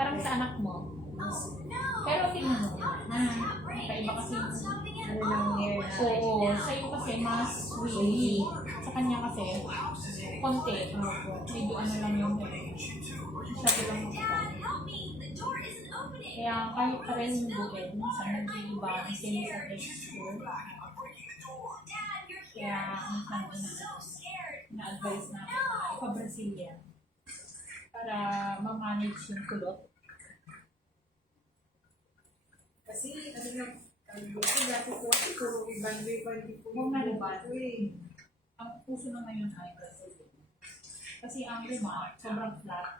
Parang sa anak mo. Pero tingnan mo. Kaiba kasi Ano lang hair na. oo, sa'yo kasi mas wavy. Sa kanya kasi, konti. Medyo ano lang yung hair. Masyado lang makapal. Kaya kahit pa rin yung buhit, minsan nag-iiba, same sa texture. Kaya minsan na-advise namin na ipa-Brazilian para ma-manage yung kulot. Kasi, ano lang, kasi dati po, puro bandi po. Huwag na riban. Ang puso na ngayon ay Brazilian. Kasi ang riban, sobrang flat.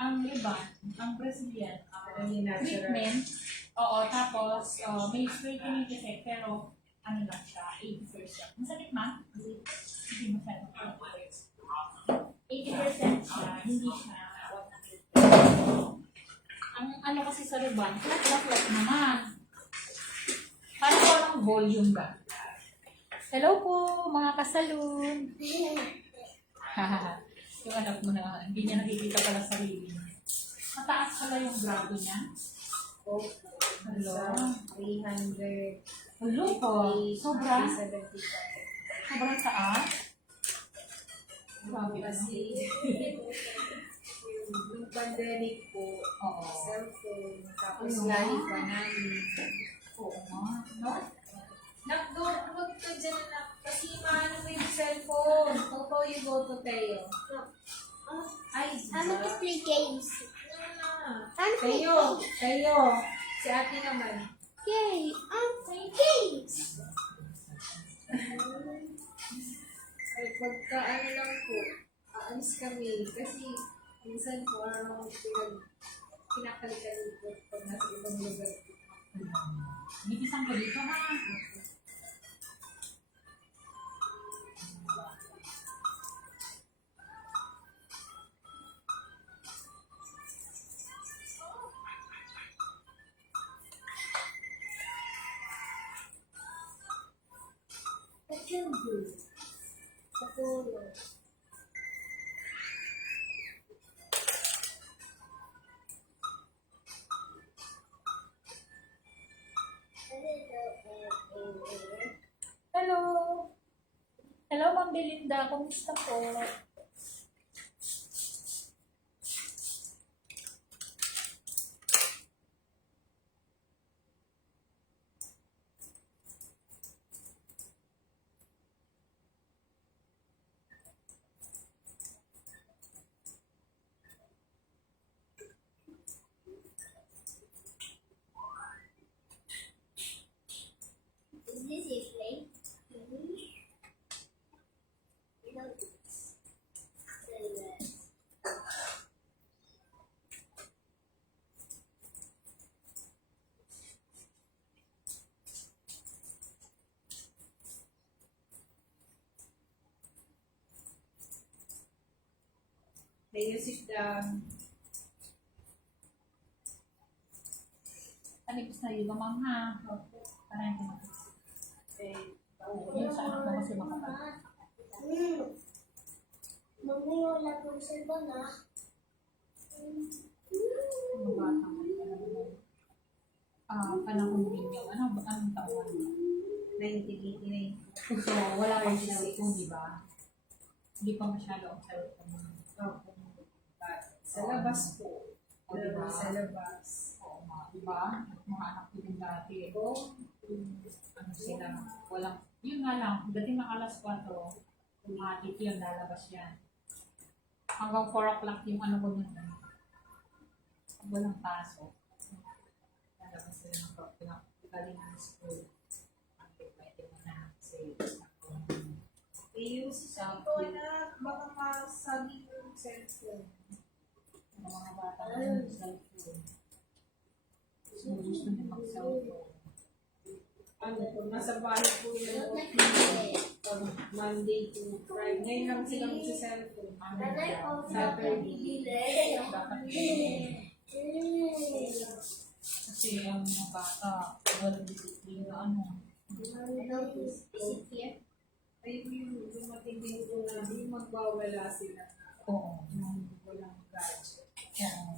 Ang riban, ang Brazilian, treatment, oo, tapos may straightening effect, pero ano lang siya, 80%. Masakit na? Hindi masyado. 80% siya, hindi siya 100%. Ang ano kasi sa riban, flat naman. Parang walang volume ba? Hello po, mga kasalun. Yung anak mo na, hindi niya nakikita pala sarili niya. Mataas pala yung grado niya. Oh, Hello. 300. Hello po. Sobra. 75. Sobrang taas. Grabe ano. Kasi, yung pandemic po, Oo. cellphone, tapos Oo. live pa namin. Oo nga. No? Huwag ka dyan na, kasi maano mo yung cellphone. Toto, you go to Teo. Ay, I'm going to play games. I'm playing Teo, games. Teo. Si ate naman. Yay! I'm playing games. Ay, pagka ano lang po, aalis kami. Kasi, minsan po, pinakalikan po pag nasa ibang lugar po. Bibisan ko dito ha. Patuloy. Patuloy. Hello. Hello, Ma'am Belinda. Kumusta po? Is this a play? Teo, sit down. Talipos na yun, mamang ha. Parang ko. Yun sa anak mo kasi makapal. Mami, wala pong cellphone ah. Mga bata mo. Panahon ninyo. Anong taon? 1989. So, wala pang cellphone, di ba? Hindi pa masyado ang cellphone. Sa labas po. O, di ba? Sa labas. Oo nga, di ba? Mga anak ko din dati. Ano sila, walang, yun nga lang, dating ng alas 4, yung mga titi yung lalabas yan. Hanggang 4 o'clock yung ano ko nun. Walang pasok. Lalabas sila ng galing ng school. Pwede mo na kasi Yung cellphone na baka masabi yung cellphone. ng mga bata na yung cellphone. So, gusto niya mag-cellphone. Ano po, nasa bahay po yan po. From Monday to Friday. Ngayon lang sila magsa-cellphone. Nanay ko sa Saturday. bibili. Dapat kasi ang mga bata, walang disiplina, ano. Is it here? Ay, yung dumating din po na di magbawala sila. Oo. Walang gadget. Oo.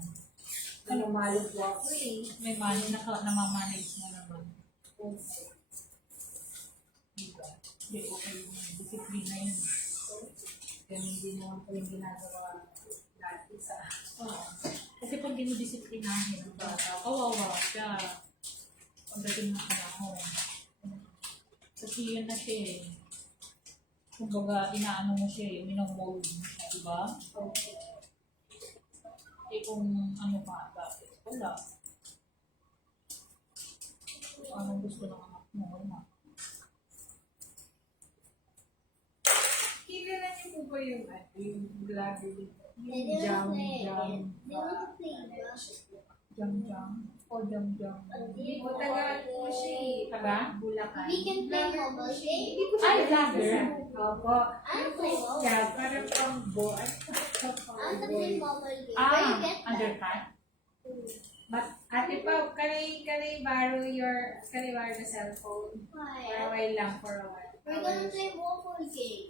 Nanomalog po ako eh. May money na namamanage mo naman. Diba? Hindi, okay yung disiplina yun. Kaya hindi naman po yung ginagawa dati sa... Kasi pag dinidisiplinahin, diba? Kawawa siya. Pagdating ng panahon. Kasi yun na siya eh. Kumbaga, inaano mo siya eh, minomold mo siya, diba? Eh kung ano pa, dati, wala. Anong gusto ng anak mo, wala. Kilala niyo po ba yung vlogger dito? Yung They jam, don't play. jam. They don't play, bro. Jam-jam. O jam-jam. O taga po siya eh. Taga? Bulacan. We can play mobile game. Hindi ko Ay, siya vlogger. Opo. I play mobile. Yeah, parang pang bo. I want to play mobile game. Where you Ah, get that? undercut? But, Ate Pao, can I borrow the cellphone? For a Why? while lang, for a while. We're gonna play mobile game.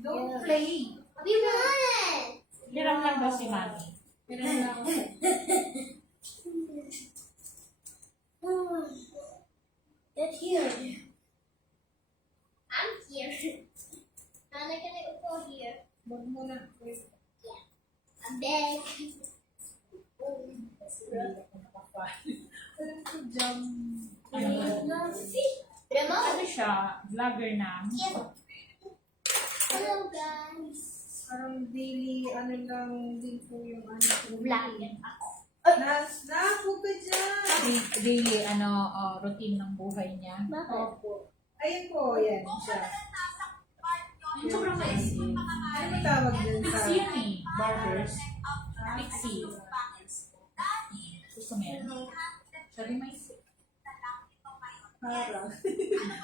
Don't play. We won! Hiram lang daw si Mami. Ganun lang. Get here. I'm here. Nana, can I go here? Huwag mo na. I'm back. Parang ko jam. Remote. Ano siya? Vlogger na. Hello, guys. Parang daily, ano lang din po yung ano. Vlogger. Napo ka dyan. Daily, routine ng buhay niya. Opo. Ayun po, yan siya. Yung sobrang maisip. Ano tawag dyan sa... Pixie yan eh. Barbers. Pixie. Gusto mo yan? Siya rin maisip. Parang.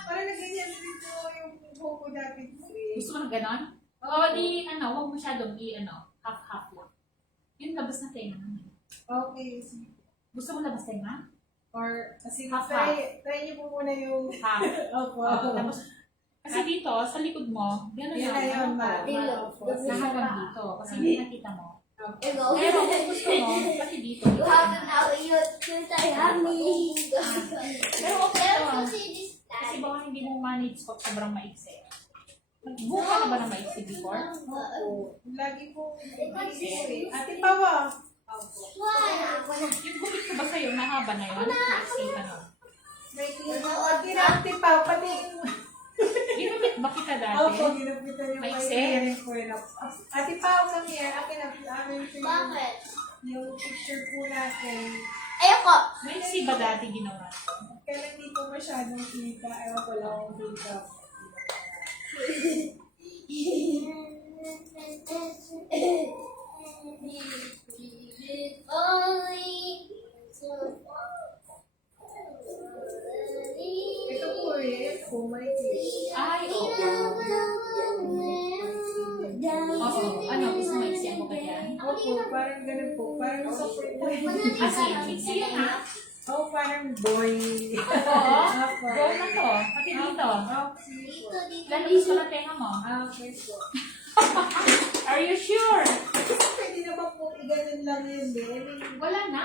Parang nagganyan din po yung buhok ko dati po eh. Gusto mo na ganon? O di, huwag masyadong half-half lang. Yung labas na tenga naman. Okay. Gusto mo labas tenga? Or, kasi Half, try niyo po muna yung... Half. Opo. Tapos, kasi dito, sa likod mo, gano'n Yan na yun, ma. Opo. Hanggang dito. Kasi hindi nakita mo. You go. Pero kung gusto mo, pati dito. You have an hour. You're yummy. Pero okay Let's to. go see this Kasi time. baka hindi mo manage pag sobrang maiksi. Nagbuka ka na ba ng maiksi before? Opo. Lagi po. Kasi- Ate Pawa. Opo. Why? Yung bukit ko ba sa'yo, mahaba na yun? Maiksi ka na. May Ate Pawa, pati yung... Ginamit ba kita dati? Opo, ginapitan yung Maiksi? hearing ko yun. Ate Pawa kami yan. Amin po yung... Bakit? Yung picture po natin. Ayoko. Maiksi ba dati ginawa? Kaya hindi ko masyadong kita. Ewan ko lang kung kita. Ito po eh. Kung may fish. Ay, oo. Oo, gusto maiksi ako ba yan? Opo, parang ganun po. Parang sa boy. Kasi, maiksi yan ha? Oh, parang boy. Oo. Opo. Go na to. Pati dito. Dito, dito. Lalabas ko na tenga mo. Okay po. Are you sure? Pwede naman po i-ganun lang yun eh. I mean, Wala na.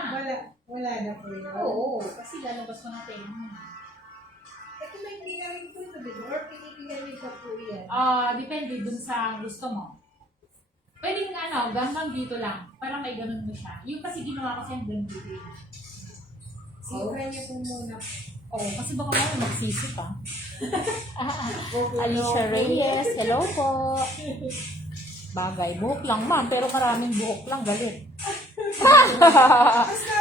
wala na po yun. Oo, kasi lalabas ko na tenga mo. Eh kung may pinarin po ito, diba? Or pinipigarin pa po yan. Depende dun sa gusto mo. Pwede nga hanggang dito lang. Para may ganun mo siya. Yung kasi ginawa ko sa hanggang dito yun. Sigura niyo po muna. Oo, kasi baka mo magsisi pa. Opo. Alicia Reyes, hello po. Bagay, buhok lang ma'am, pero maraming buhok lang, galit. Basta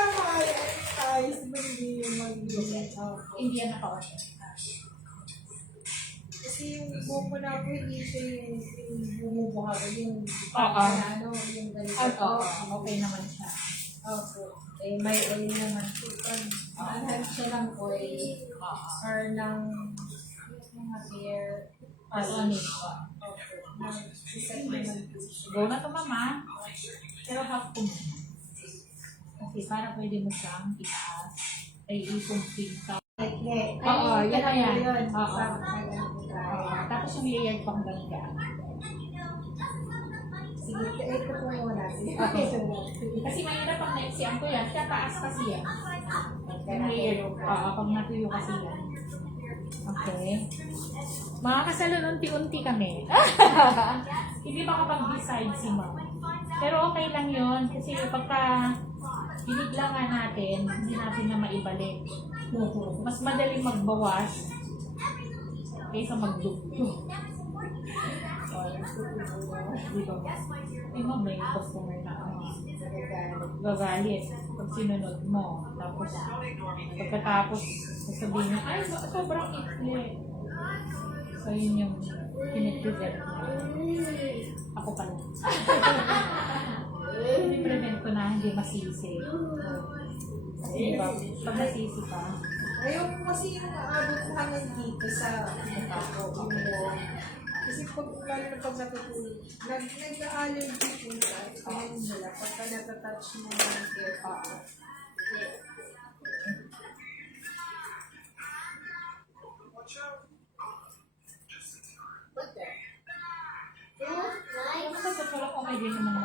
ayos ba hindi yung mag-look? Hindi yan naka-order. Kasi yung buko na po, hindi siya yung bumubuhaga, yung Oo. yung ganito. Okay naman siya. Opo. Eh, may oil naman po. Anhan siya ng oil or ng mga hair. Opo. Isa naman po siya. Go na to mama. Pero half ko muna. Kasi para pwede mo siyang itaas. Ay i-complete ka. Oo, yan na yan. Oo. Tapos yung yayag pang ganda. sige. Ito po muna. Kasi mahirap pag na-exam ko yan, tataas kasi yan. Oo, pag natuyo kasi yan. Okay. Mga kasalo, unti-unti kami. Hindi pa kapag-decide si ma'am. Pero okay lang yun, kasi pagka biniglangan natin, hindi natin na maibalik. Mas madaling magbawas kaysa magdugtog. Di ba ba? Eh, ma'am, may customer na gagalit pag sinunod mo. Tapos, pagkatapos, sasabihin niya, ay, sobrang ikli. So, yun yung pinipresent mo. Ako pala. Pinipresent ko na hindi masisi. Kasi diba, pag nasisi ka, Ayaw ko kasi yung aabot ko hanggang dito sa mukha ko. Kasi pag lalo na pag natutulog, nag-allergy po siya. Kaya nila, pagka natatouch mo ng hair pa. basta sa tulong ko may din naman mo.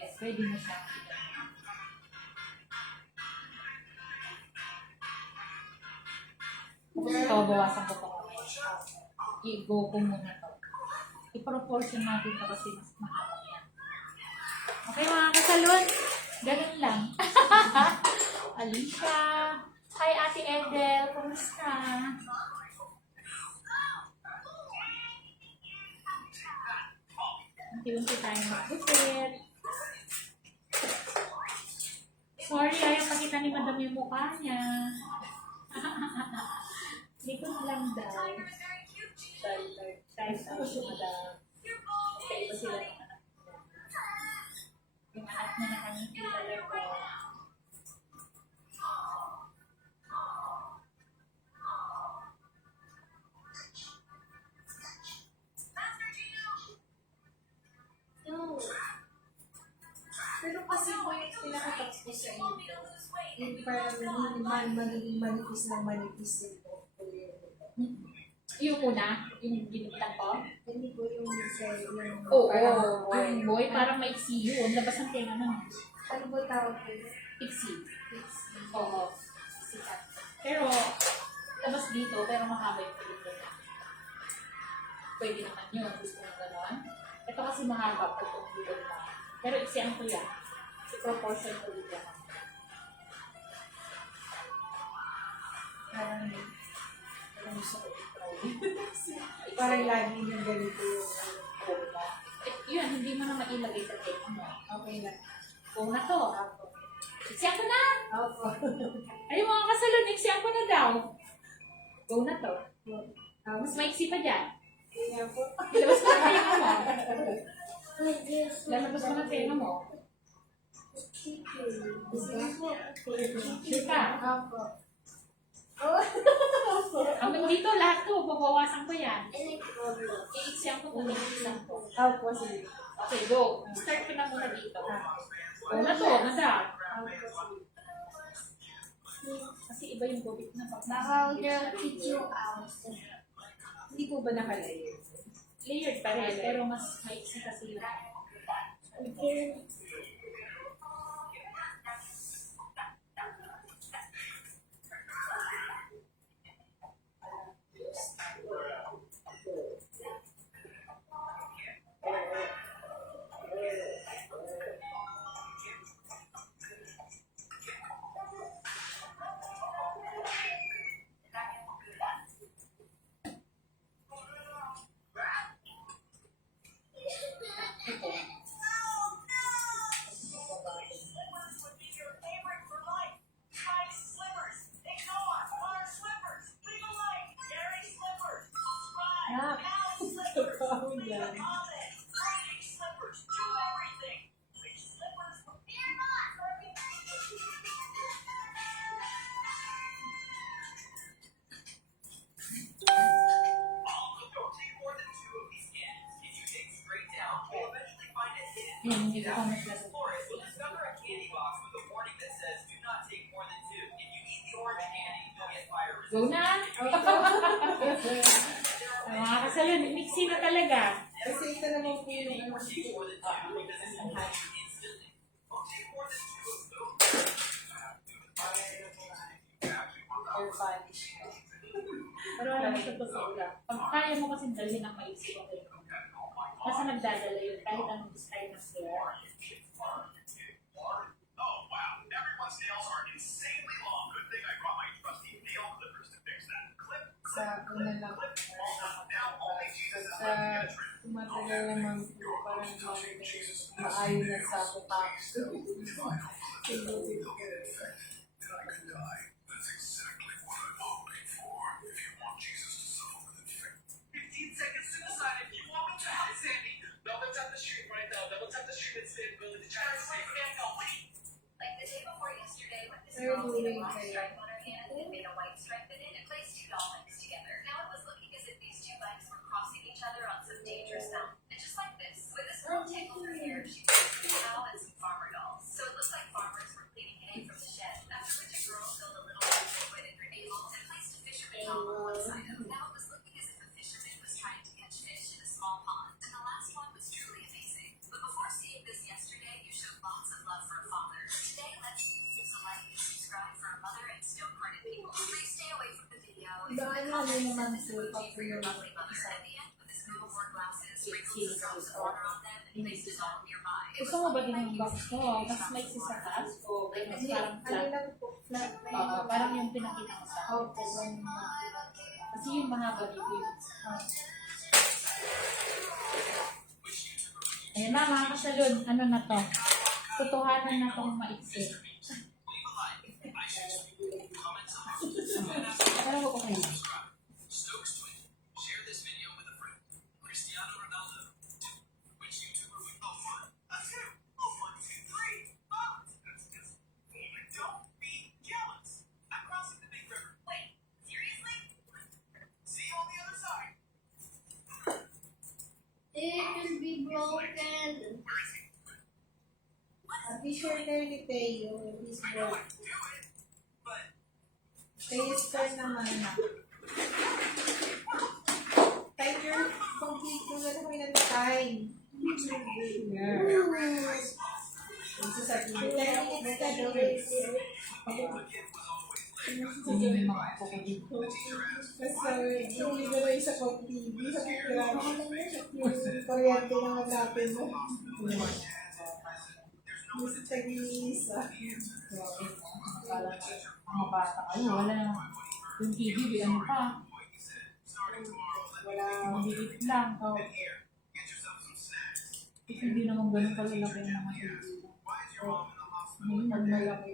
Yes, pwede mo siya. Ito, bawasan ko pa. I-go ko muna to. I-proportion natin ito kasi mas mahaba yan. Okay mga kasalon, ganun lang. Alicia, hi Ate Edel, kumusta? Unti-unti tayo mag-prepare. Sorry, ayaw pakita ni Madam yung mukha niya. Likod lang daw. Dahil sa si Madam. Kaya iba sila ng anak niya. Yung anak niya nakangiti talaga. Pero kasi po yung pinakatapos ko sa inyo, yung parang magiging manipis na manipis din po. Yung una, yung binigtan ko. Hindi po yung sa yung Oo, parang yung boy, parang may iksi yun. Labas ang tenga nun. ano ba tawag ko yun? Iksi. Oo. Sikat. Pero, labas dito, pero mahaba yung pelikula. Pwede naman yun. Gusto mo gano'n. Ito kasi mahaba pag tumulog na. Pero iksyan ko yan. I-proportion ko dito. Parang gusto ko parang lagi yung ganito yung Yun, hindi mo na mailagay sa tenga mo. okay na. Kung na to. Iksyan ko na! Opo. Ay, mga kasalon, iksyan ko na daw. Go na to. Mas maiksi pa dyan. Kaya po. Ilabas mo na tenga mo. Lalabas mo na tenga mo. Sure ka? Opo. Hanggang dito, lahat to, babawasan ko yan. I-iksyan ko kung i-iksyan ko. Opo, sige. Okay, go. Start ko na muna dito. Go na to, madam. Kasi iba yung gubit na pag Hindi po ba nakalayo? layered pa rin, pero mas maiksi kasi yun. Yan, hindi ko naglasad. Discover a candy box with a warning that says, "Do not take more than two." yun, mixi na talaga. Kasi ito naman po yung ano. Pero alam mo, totoo lang. Pag kaya mo kasi dalhin ang maiksi, okay. Kasi nagdadala yun, kahit anong style ng hair. Sa una lang. Sa tumatagal naman po, parang maayon na sa kutak. Pero during kaya. Baka ano naman po pag yung isa. Gusto mo ba din yung box ko? Mas maiksi sa taas o mas parang Ano flat? lang po, flat na Oo, parang yung pinakita ko sa akin. Opo, ganun. Kasi yung mahaba dito yung... Ayan na mga kasalun, ano na to? Tutuhanan na tong maiksi. Pero ko kayo. It can be broken. Happy shorter ni Teo, his work. Teo's turn naman na. Tiger, complete ko na naman ng time. Ito sa 10 minutes ka doon. Hindi yung mga ako ko dito. Kasi hindi ko na isa kong TV. Sabi ko lang, yung kuryente naman natin mo. Gusto tayo yung isa. Mga bata kayo, wala na. Yung TV, ano pa? Wala. Mabilit lang. Oh. Kasi hindi naman ganun kalalaki yung mga TV. Ngayon, malaki.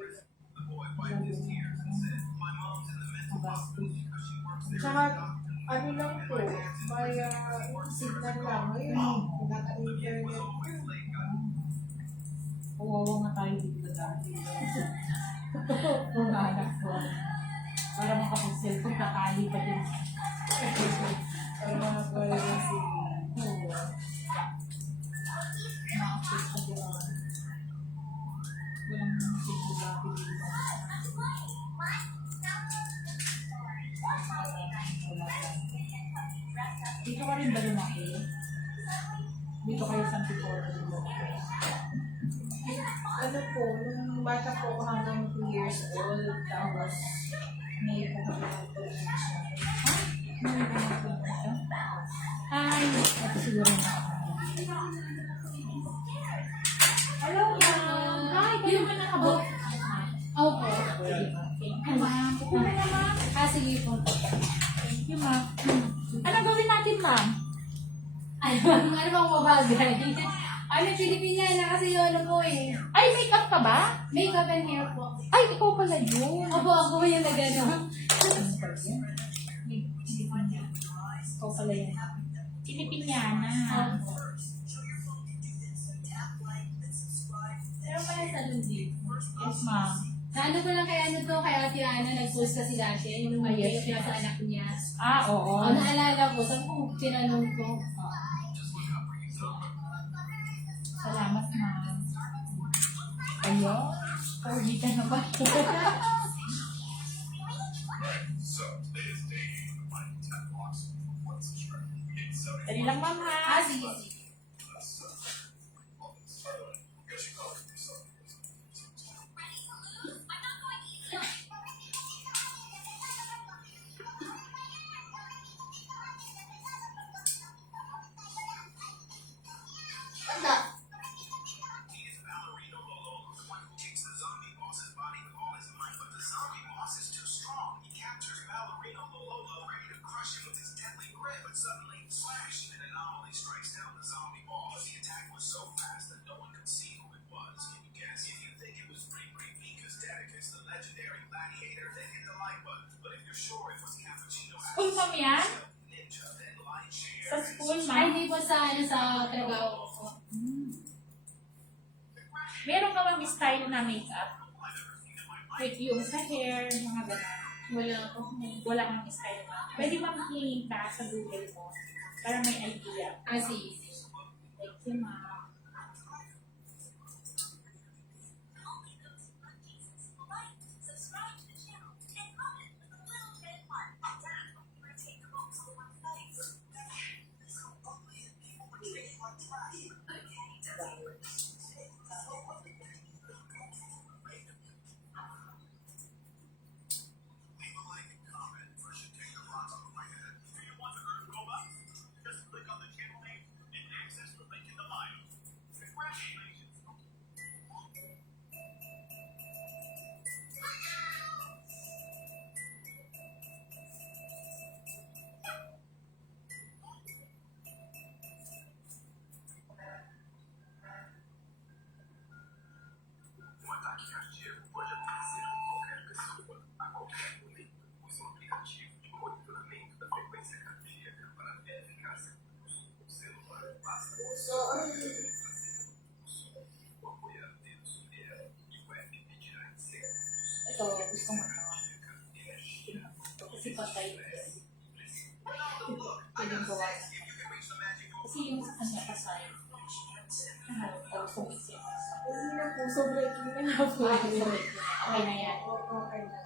Tsaka, ano lang po, may signal lang. Ngayon, naka-internet. Kawawa nga tayo dito dati. Kung anak ko. Para makapag-cellphone, kakali pa din. Para makapala yung signal. Oo. Na-access pa din. Walang signal dati dito. Dito ka rin ba lumaki? Dito kayo sa Antipolo lumaki? Ano po, nung bata po ako hanggang 2 years old, tapos may pagkakataon po siya. Ay, ito siguro na. Hello, ma'am. Hi, kayo ba nakabot? Opo. Thank you, ma'am. Okay na, ma'am. Sige po. Thank you, ma'am. Ano gawin natin, ma'am? Ano bang mabagay? Ano, Pilipina na kasi yung ano po eh. Ay, makeup ka ba? Makeup and hair po. Ay, ikaw pala yun. Opo, ako po yung nagano. Ano pa yun? Ikaw pala yun. Pilipinyana. Pero pala sa Lundi. Yes, ma'am. Ano ko lang kay ano to, kay Ate Ana, nag-post kasi dati, yung Yes, yes, sa anak niya. Ah, oo. Naalala ko, saan ko tinanong ko. Salamat, ma'am. Ayun. Pauwi ka na ba? Dali lang, ma'am, ha? Sige, sige. Banda. School, ma'am, yan? Sa school, Ay, ma'am? hindi po sa, sa trabaho ko. Meron ka bang style na makeup? Like yung sa hair, mga gano'n. Wala po. Wala kang style na. Pwede bang hingin ka sa Google mo para may idea? Sige. Like yung mga... Ito, gusto mo na. Kasi patay. Pwede yung gawa. Kasi yung sa kanya pasay. Tapos kumisi yung pasay. Hindi na po, sobrang king na po. Okay na yan. Okay na.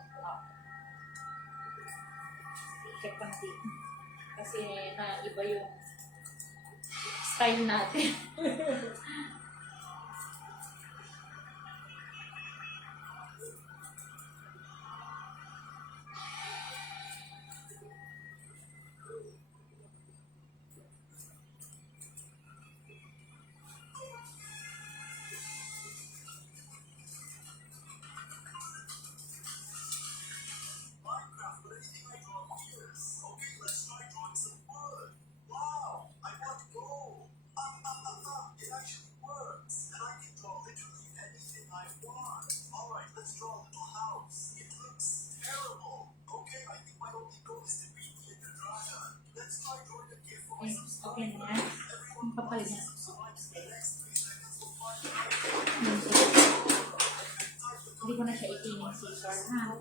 Check pa natin. Kasi iba yung style natin. Okay na yan. Ang kapal niya. Hindi ko na siya itingin scissor, ha?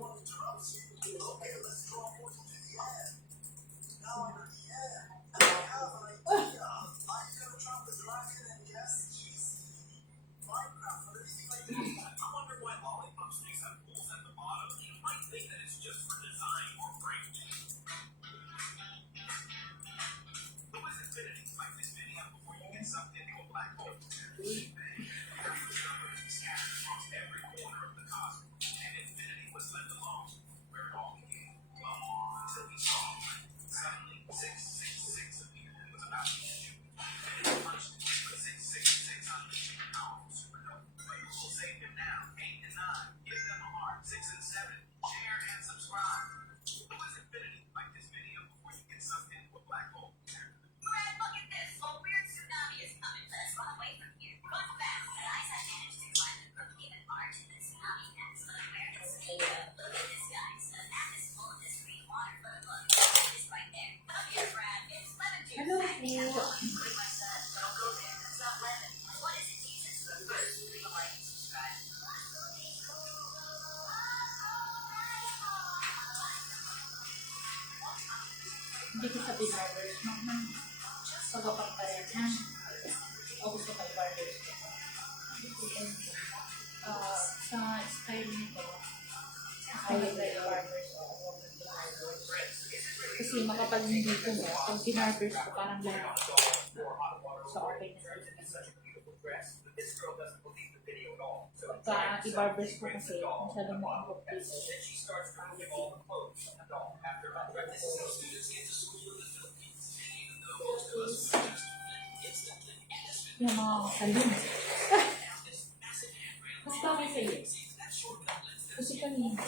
Hello po. Hindi ko sa barbers. Pagkapag pa rin, ha? O gusto ka i-barbers ko. Sa style nito, ayaw na i-barbers o Kasi makapal yung dito mo, pag binarbers ko, parang lang. So, okay na sa pagka i-barbers ko kasi, masyadong mo ang dito. Yung mga salon. Mas bagay sa'yo. Kasi kanina.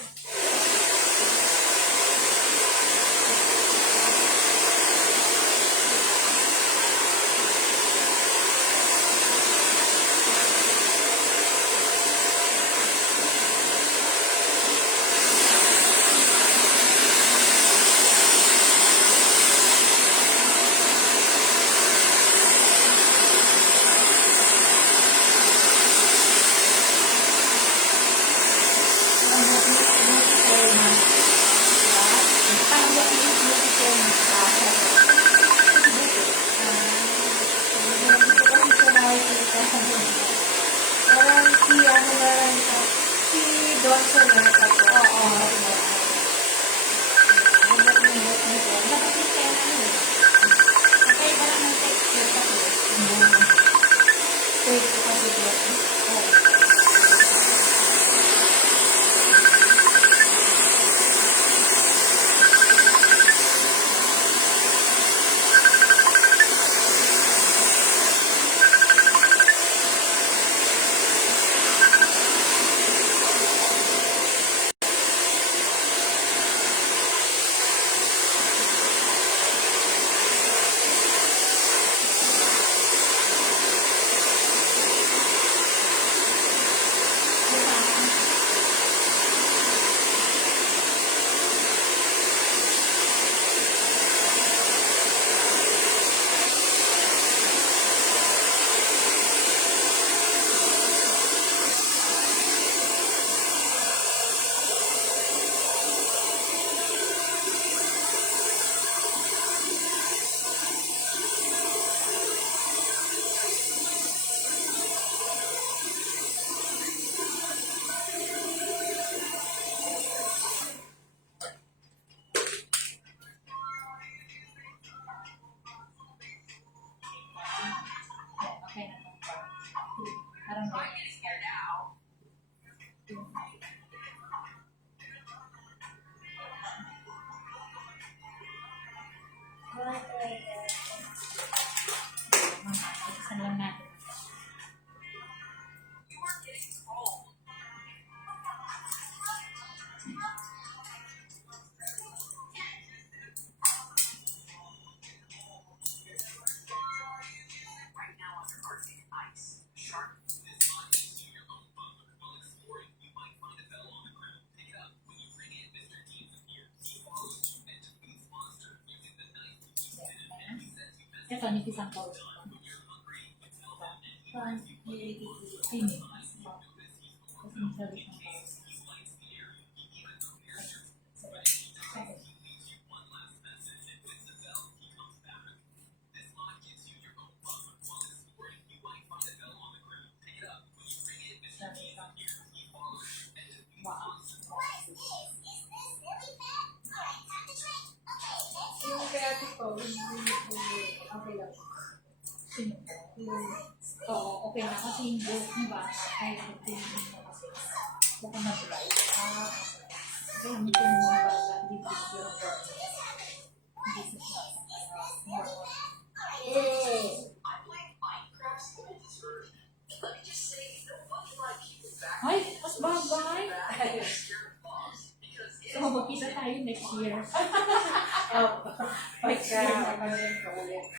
Parang si, ano na lang ito, si Don Soleta po. Oo. Dapat yung kaya na yun. Okay, parang may texture kasi. Take ko kasi doon. Okay na. Parang isa lang natin. Ito, nipisang ko. Parang ini. Kasi masyado siyang Yung kay Ate Pao, okay lang. sino. Oo, okay na. Kasi yung buhok ni bata, ay nagpiliin mo kasi. Baka na-dry. Kaya hindi ko mga bata, hindi ko yung hindi siya. Ay, mas bagay. So, mag-isa tayo next year. Oh, pagka, ano rin ko ulit.